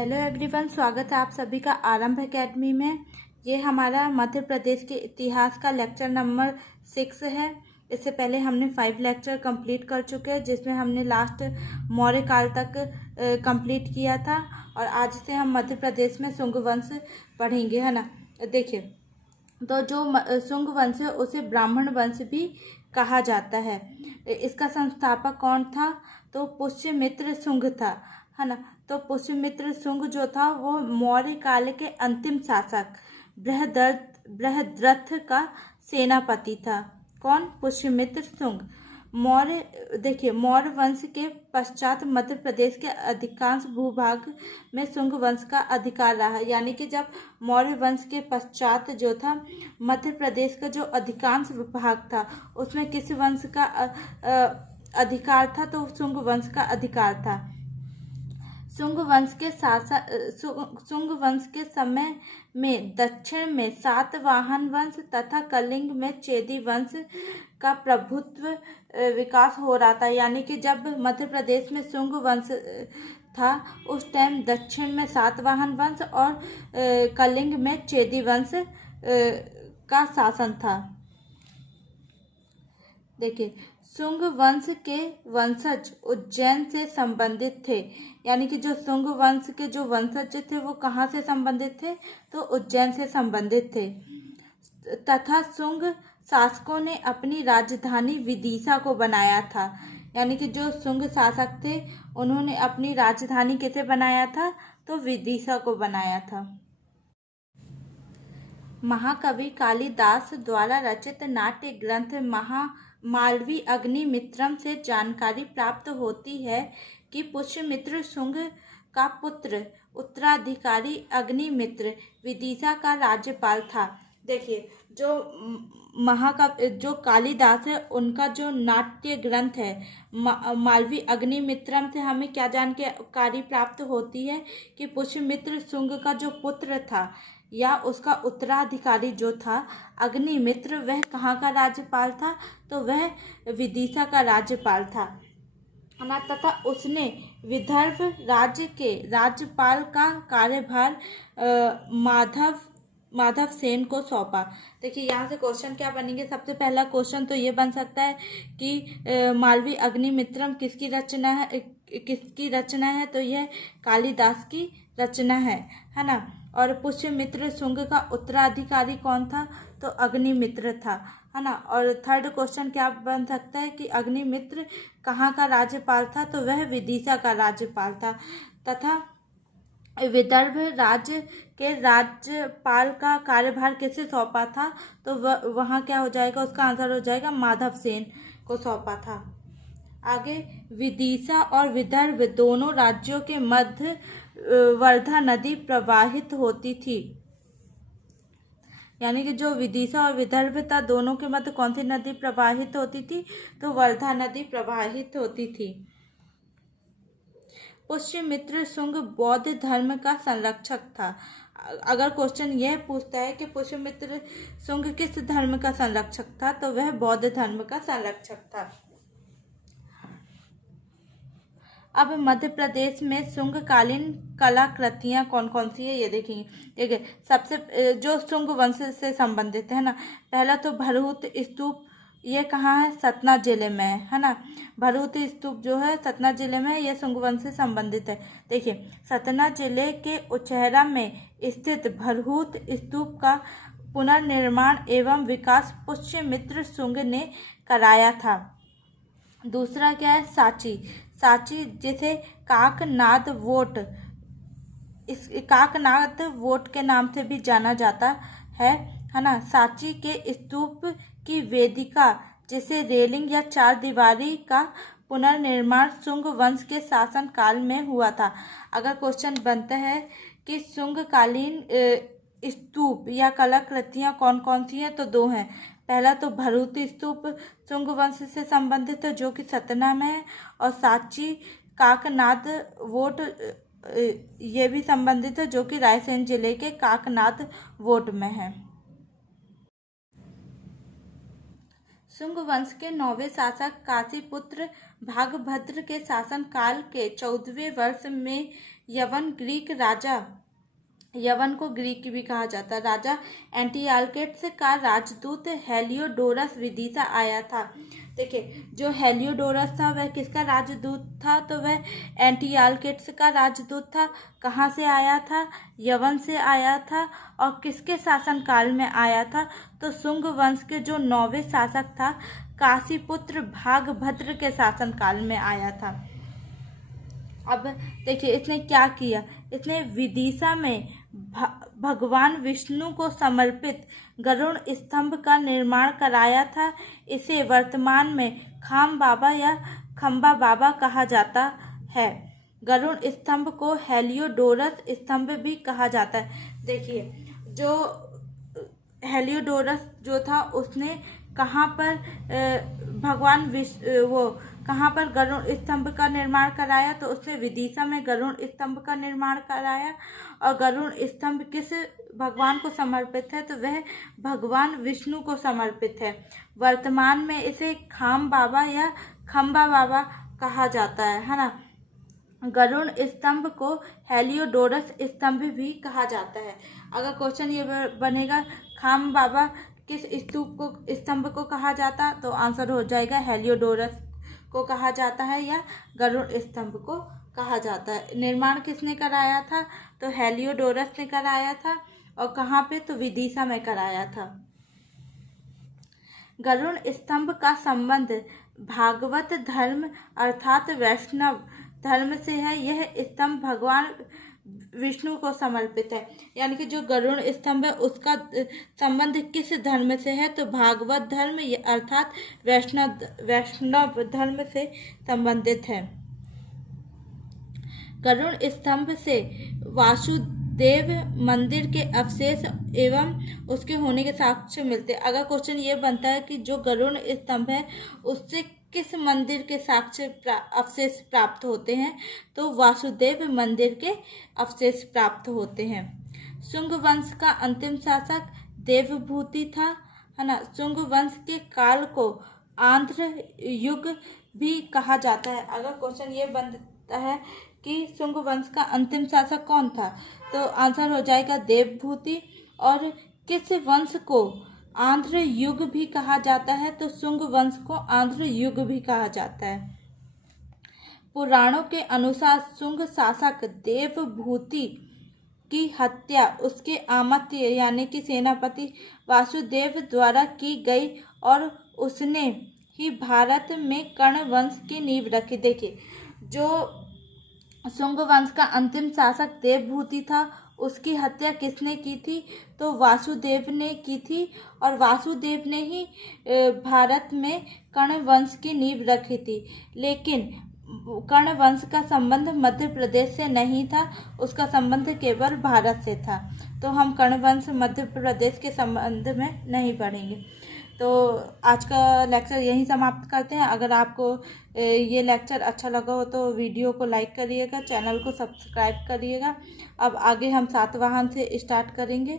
Hello everyone, स्वागत है आप सभी का आरंभ एकेडमी में। ये हमारा मध्य प्रदेश के इतिहास का लेक्चर नंबर 6 है। इससे पहले हमने 5 लेक्चर कंप्लीट कर चुके हैं, जिसमें हमने लास्ट मौर्य काल तक कंप्लीट किया था। और आज से हम मध्य प्रदेश में शुंग वंश पढ़ेंगे, है ना। देखिए, तो जो शुंग वंश है उसे ब्राह्मण वंश भी कहा जाता है। इसका संस्थापक कौन था? तो पुष्यमित्र शुंग था, है ना। तो पुष्यमित्र शुंग जो था वो मौर्य काल के अंतिम शासक बृहद्रथ का सेनापति था। कौन? पुष्यमित्र शुंग। देखिए, मौर्य वंश के पश्चात मध्य प्रदेश के अधिकांश भूभाग में शुंग वंश का अधिकार रहा। यानी कि जब मौर्य वंश के पश्चात जो था मध्य प्रदेश का जो अधिकांश भाग था उसमें किस वंश का अधिकार था? तो शुंग वंश का अधिकार था। शुंग वंश के समय में दक्षिण में सातवाहन वंश तथा कलिंग में चेदी वंश का प्रभुत्व विकास हो रहा था। यानी कि जब मध्य प्रदेश में शुंग वंश था उस टाइम दक्षिण में सातवाहन वंश और कलिंग में चेदी वंश का शासन था। देखिए, शुंग वंश के वंशज उज्जैन से संबंधित थे। यानी कि जो शुंग वंश के जो वंशज थे वो कहाँ से संबंधित थे? तो उज्जैन से संबंधित थे। तथा शुंग शासकों ने अपनी राजधानी विदिशा को बनाया था। यानी कि जो शुंग शासक थे उन्होंने अपनी राजधानी किसे बनाया था? तो विदिशा को बनाया था। महाकवि कालिदास द्वारा रचित नाट्य ग्रंथ मालवी अग्निमित्रम से जानकारी प्राप्त होती है कि पुष्यमित्र शुंग का पुत्र उत्तराधिकारी अग्निमित्र विदिशा का राज्यपाल था। देखिए, जो कालिदास है उनका जो नाट्य ग्रंथ है मालवी अग्निमित्रम से हमें क्या जानकारी प्राप्त होती है कि पुष्यमित्र शुंग का जो पुत्र था या उसका उत्तराधिकारी जो था अग्निमित्र, वह कहाँ का राज्यपाल था? तो वह विदिशा का राज्यपाल था, तथा उसने विदर्भ राज्य के राज्यपाल का कार्यभार माधव सेन को सौंपा। देखिए, यहाँ से क्वेश्चन क्या बनेंगे? सबसे पहला क्वेश्चन तो ये बन सकता है कि मालवी अग्निमित्रम किसकी रचना है? तो यह कालिदास की रचना है ना। और पुष्यमित्र शुंग का उत्तराधिकारी कौन था? तो अग्निमित्र था, है ना। और थर्ड क्वेश्चन क्या बन सकता है कि अग्निमित्र कहाँ का राज्यपाल था? तो वह विदिशा का राज्यपाल था। तथा विदर्भ राज्य के राज्यपाल का कार्यभार किसे सौंपा था? तो वहाँ क्या हो जाएगा? उसका आंसर हो जाएगा माधव सेन को सौंपा था। आगे, विदिशा और विदर्भ दोनों राज्यों के मध्य वर्धा नदी प्रवाहित होती थी। यानी कि जो विदिशा और विदर्भ था दोनों के मध्य कौन सी नदी प्रवाहित होती थी? तो वर्धा नदी प्रवाहित होती थी। पुष्यमित्र शुंग बौद्ध धर्म का संरक्षक था। अगर क्वेश्चन यह पूछता है कि पुष्यमित्र शुंग किस धर्म का संरक्षक था, तो वह बौद्ध धर्म का संरक्षक था। अब मध्य प्रदेश में शुंगकालीन कलाकृतियाँ कौन कौन सी है ये देखेंगे। देखिए, सबसे जो शुंग वंश से संबंधित है ना, पहला तो भरहुत स्तूप, ये कहाँ है? सतना जिले में है ना। भरहुत स्तूप जो है सतना जिले में है, ये शुंग वंश से संबंधित है। देखिए, सतना जिले के उचेहरा में स्थित भरहुत स्तूप का पुनर्निर्माण एवं विकास पुष्यमित्र शुंग ने कराया था। दूसरा क्या है? सांची जिसे काकनाद वोट के नाम से भी जाना जाता है ना। सांची के स्तूप की वेदिका जिसे रेलिंग या चार दीवारी का पुनर्निर्माण शुंग वंश के शासन काल में हुआ था। अगर क्वेश्चन बनता है कि शुंगकालीन स्तूप या कलाकृतियाँ कौन कौन सी हैं, तो 2 हैं। पहला तो भरहुत स्तूप शुंग वंश से संबंधित है जो कि सतना में है, और सांची काकनाद वोट ये भी संबंधित है जो कि रायसेन जिले के काकनाद वोट में है। शुंग वंश के 9वें शासक काशीपुत्र भागभद्र के शासन काल के 14वें वर्ष में यवन ग्रीक राजा, यवन को ग्रीक भी कहा जाता है, राजा एंटियालकेट्स का राजदूत हेलियोडोरस विदिशा आया था। देखिए, जो हेलियोडोरस था वह किसका राजदूत था? तो वह एंटियालकेट्स का राजदूत था। कहाँ से आया था? यवन से आया था। और किसके शासनकाल में आया था? तो शुंग वंश के जो 9वें शासक था काशीपुत्र भागभद्र के शासनकाल में आया था। अब देखिए इसने क्या किया, इसने विदिशा में भगवान विष्णु को समर्पित गरुड़ स्तंभ का निर्माण कराया था। इसे वर्तमान में खाम बाबा या खम्बा बाबा कहा जाता है। गरुड़ स्तंभ को हेलियोडोरस स्तंभ भी कहा जाता है। देखिए, जो हेलियोडोरस जो था उसने कहाँ पर भगवान कहाँ पर गरुड़ स्तंभ का निर्माण कराया? तो उसने विदिशा में गरुड़ स्तंभ का निर्माण कराया। और गरुड़ स्तंभ किस भगवान को समर्पित है? तो वह भगवान विष्णु को समर्पित है। वर्तमान में इसे खाम बाबा या खम्बा बाबा कहा जाता है ना। गरुड़ स्तंभ को हेलियोडोरस स्तंभ भी कहा जाता है। अगर क्वेश्चन ये बनेगा खाम बाबा किस स्तंभ को कहा जाता, तो आंसर हो जाएगा हेलियोडोरस को कहा जाता है या गरुड़ स्तंभ को कहा जाता है। निर्माण किसने कराया था? तो हेलियोडोरस ने कराया था। और कहाँ पे? तो विदिशा में कराया था। गरुड़ स्तंभ का संबंध भागवत धर्म अर्थात वैष्णव धर्म से है। यह स्तंभ भगवान विष्णु को समर्पित है। यानी कि जो गरुड़ स्तंभ है उसका संबंध किस धर्म से है? तो भागवत धर्म अर्थात वैष्णव धर्म से संबंधित है। गरुड़ स्तंभ से वासुदेव मंदिर के अवशेष एवं उसके होने के साक्ष्य मिलते हैं। अगर क्वेश्चन ये बनता है कि जो गरुड़ स्तंभ है उससे किस मंदिर के साक्ष्य अवशेष प्राप्त होते हैं? तो वासुदेव मंदिर के अवशेष प्राप्त होते हैं। शुंग वंश का अंतिम शासक देवभूति था, है ना। शुंग वंश के काल को आंध्र युग भी कहा जाता है। अगर क्वेश्चन ये बनता है कि शुंग वंश का अंतिम शासक कौन था, तो आंसर हो जाएगा देवभूति। और किस वंश को आंध्र युग भी कहा जाता है? तो शुंग वंश को आंध्र युग भी कहा जाता है। पुराणों के अनुसार शुंग शासक देवभूति की हत्या उसके अमात्य यानी कि सेनापति वासुदेव द्वारा की गई और उसने ही भारत में कर्ण वंश की नींव रखी। देखिए, जो शुंग वंश का अंतिम शासक देवभूति था उसकी हत्या किसने की थी? तो वासुदेव ने की थी। और वासुदेव ने ही भारत में कर्ण वंश की नींव रखी थी। लेकिन कर्ण वंश का संबंध मध्य प्रदेश से नहीं था, उसका संबंध केवल भारत से था। तो हम कर्ण वंश मध्य प्रदेश के संबंध में नहीं पढ़ेंगे। तो आज का लेक्चर यहीं समाप्त करते हैं। अगर आपको ये लेक्चर अच्छा लगा हो तो वीडियो को लाइक करिएगा, चैनल को सब्सक्राइब करिएगा। अब आगे हम सातवाहन से स्टार्ट करेंगे।